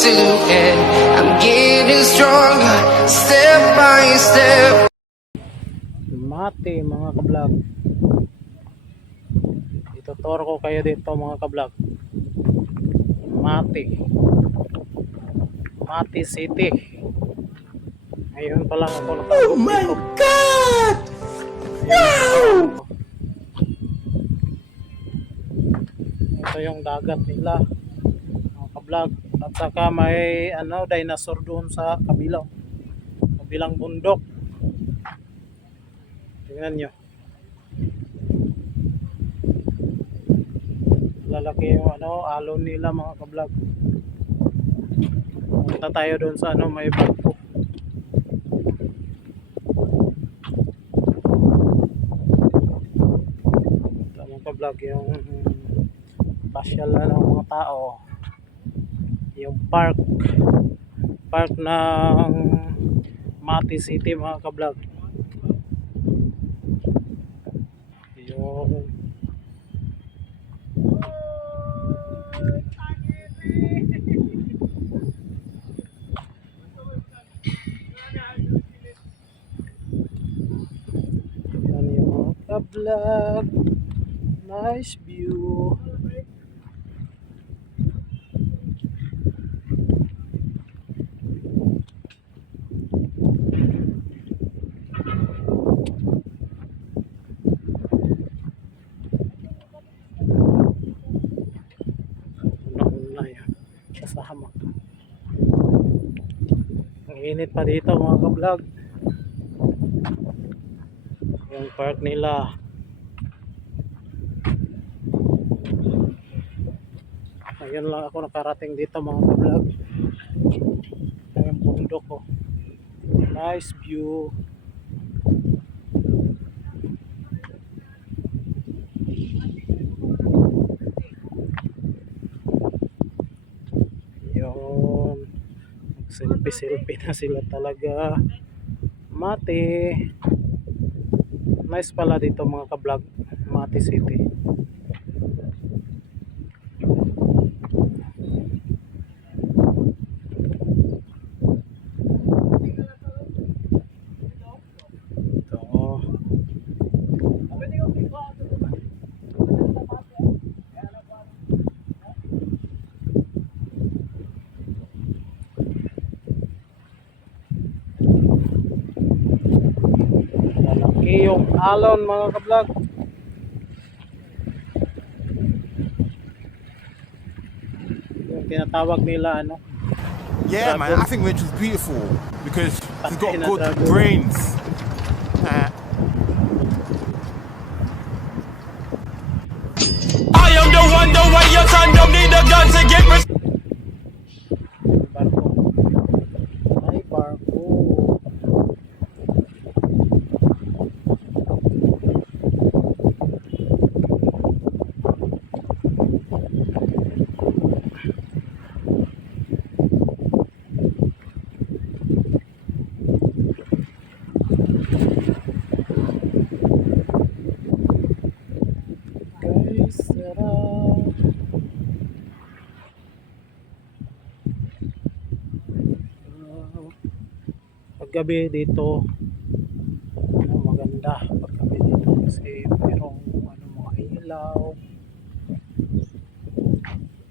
to end. I'm getting stronger, step by step. Mati mga kablog, ituturo ko kayo dito mga kablog. Mati City. Ngayon pa lang ako nakapagod. Oh my God! Wow! Ito yung dagat nila mga kablog. At saka may dinosaur doon sa kabilang bundok. Tingnan nyo, lalaki yung alon nila mga kablog. Punta tayo doon sa may barko. Ito mga kablog yung pasyal na ng mga tao, yung park ng Mati City mga kablog. Yung mga kablog, nice view. Sa hamak. Ang init pa dito mga kablog. Yung park nila. Ayun lang ako nakarating dito mga kablog. Yung bundok ko. Nice view. Yun. Selfie na sila talaga. Mati. Nice pala dito mga kablog. Mati City. Lalaki yung alon mga kablog. Yung tinatawag nila Yeah, man, I think Mitch is beautiful because he's got good brains. I am the one, the way your son don't need a gun to get respect. Barko. Ay, barko. Guys, sarap. Paggabi dito maganda paggabi dito kasi mayroong mga ilaw.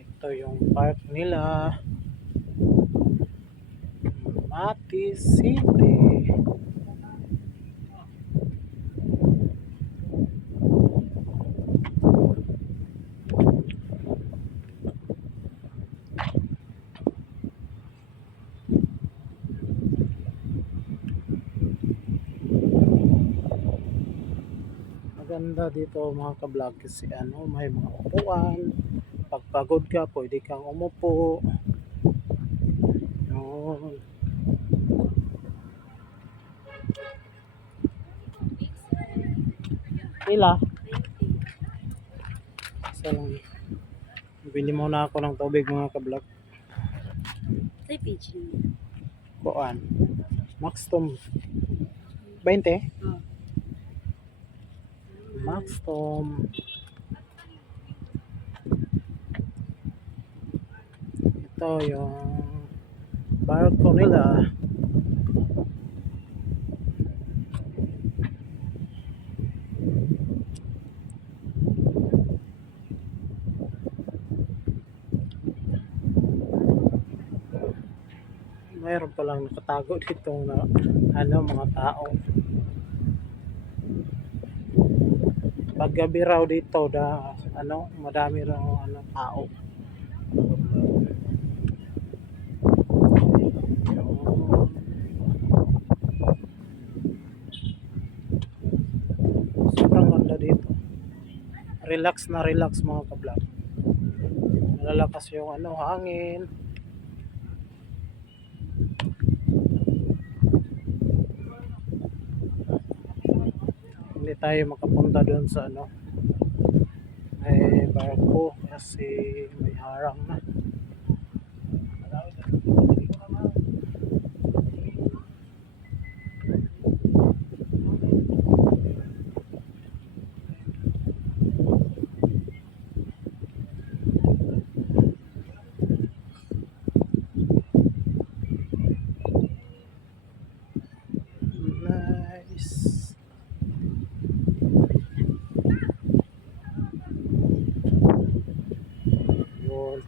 Ito yung park nila, Mati City. Maganda dito mga kablog kasi may mga upuan. Pag pagod ka pwede kang umupo. Yun. Ila isa lang. Bili muna ako ng tubig mga kablog. Kuan Maxtom 20 Maxtom. Ito yung barko nila. Mayroon palang nakatago dito na mga tao. Paggabi raw dito madami raw tao. Sobrang ganda dito. Relax na relax mga kablog. Nalalakas yung hangin. Hindi tayo makapunta doon sa may barko kasi may harang na. Nice. Yun.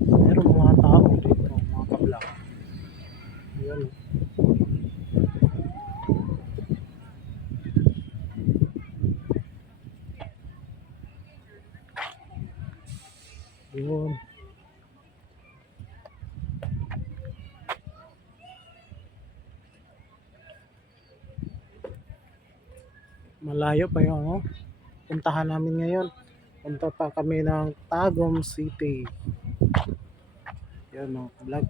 Meron mga tao dito mga kablak. Yun. Yun. Malayo pa yung puntahan namin ngayon. Punta pa kami ng Tagum City. Yun vlog.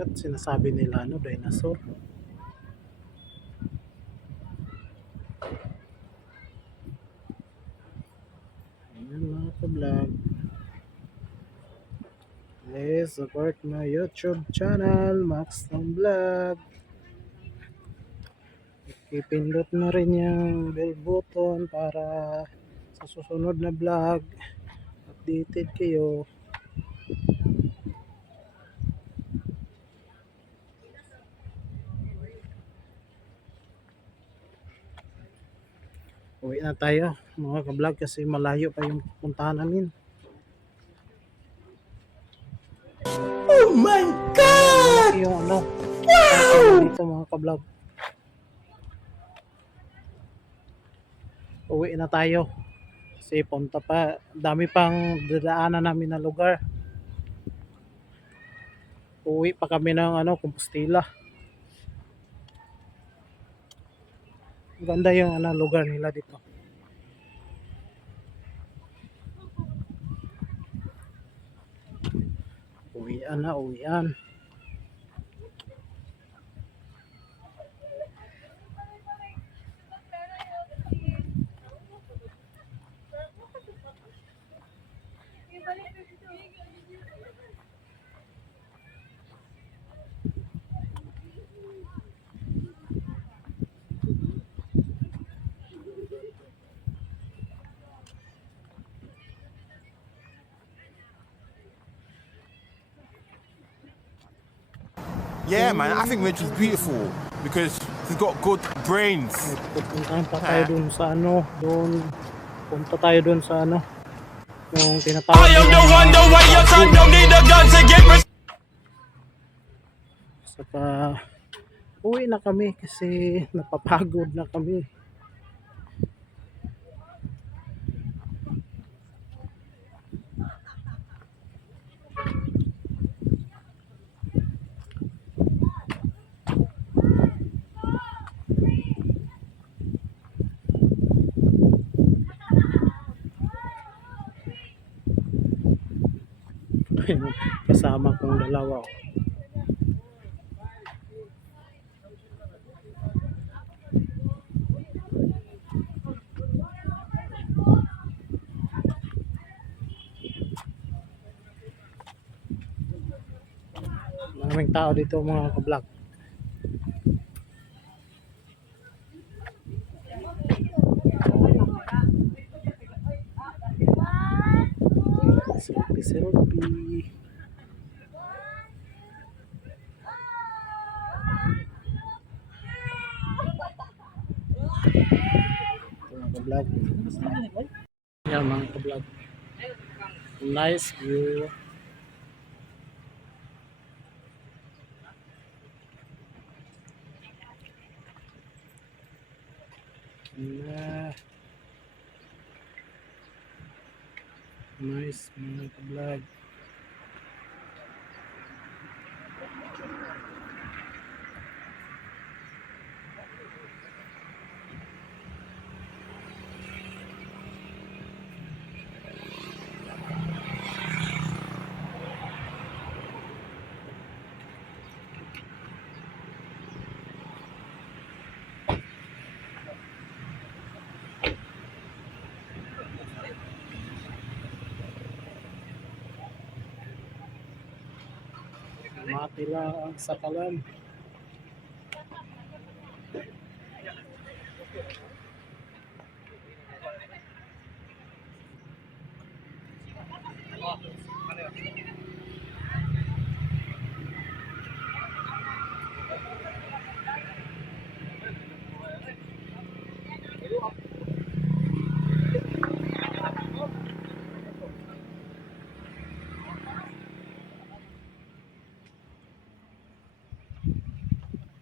Ba't sinasabi nila dinosaur? Ayan mga ka-vlog. Please support my YouTube channel, Max Tom Vlog. Ipindot na rin yung bell button para sa susunod na vlog updated kayo. Uwi na tayo mga ka-vlog kasi malayo pa yung puntahan namin. Oh my God! Yung wow! Dito mga ka-vlog. Uwi na tayo kasi punta pa, dami pang dadaanan namin na lugar. Uwi pa kami ng Compostela. Ganda yung lugar nila dito. Uwian. Yeah, man, I think Rachel's beautiful because she's got good brains. Pupuntahan pa tayo dun sa punta tayo dun sa yung tinatawag I am the one, the way your son don't need a gun to get saka uwi na kami kasi napapagod na kami. Kasama kong dalawa. Maraming tao dito mga ka-vlog. Selfie. Ito mga ka-vlog. Yan mga ka-vlog. Nice view. Na nice mga ka-vlog. Mati lang ang sakalan.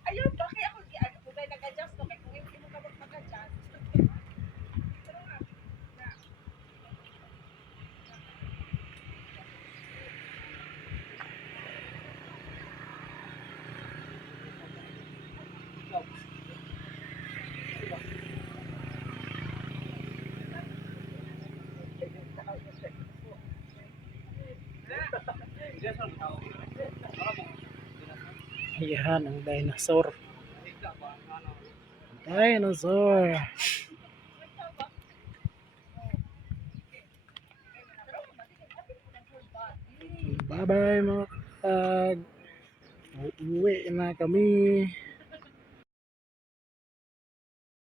Ayun, bakit ako kung may nag-adjust no, kung hindi mo ka mag-adjust. Ayan ang dinosaur. Dinosaur. Bye bye mga kapag. Uuwi na kami.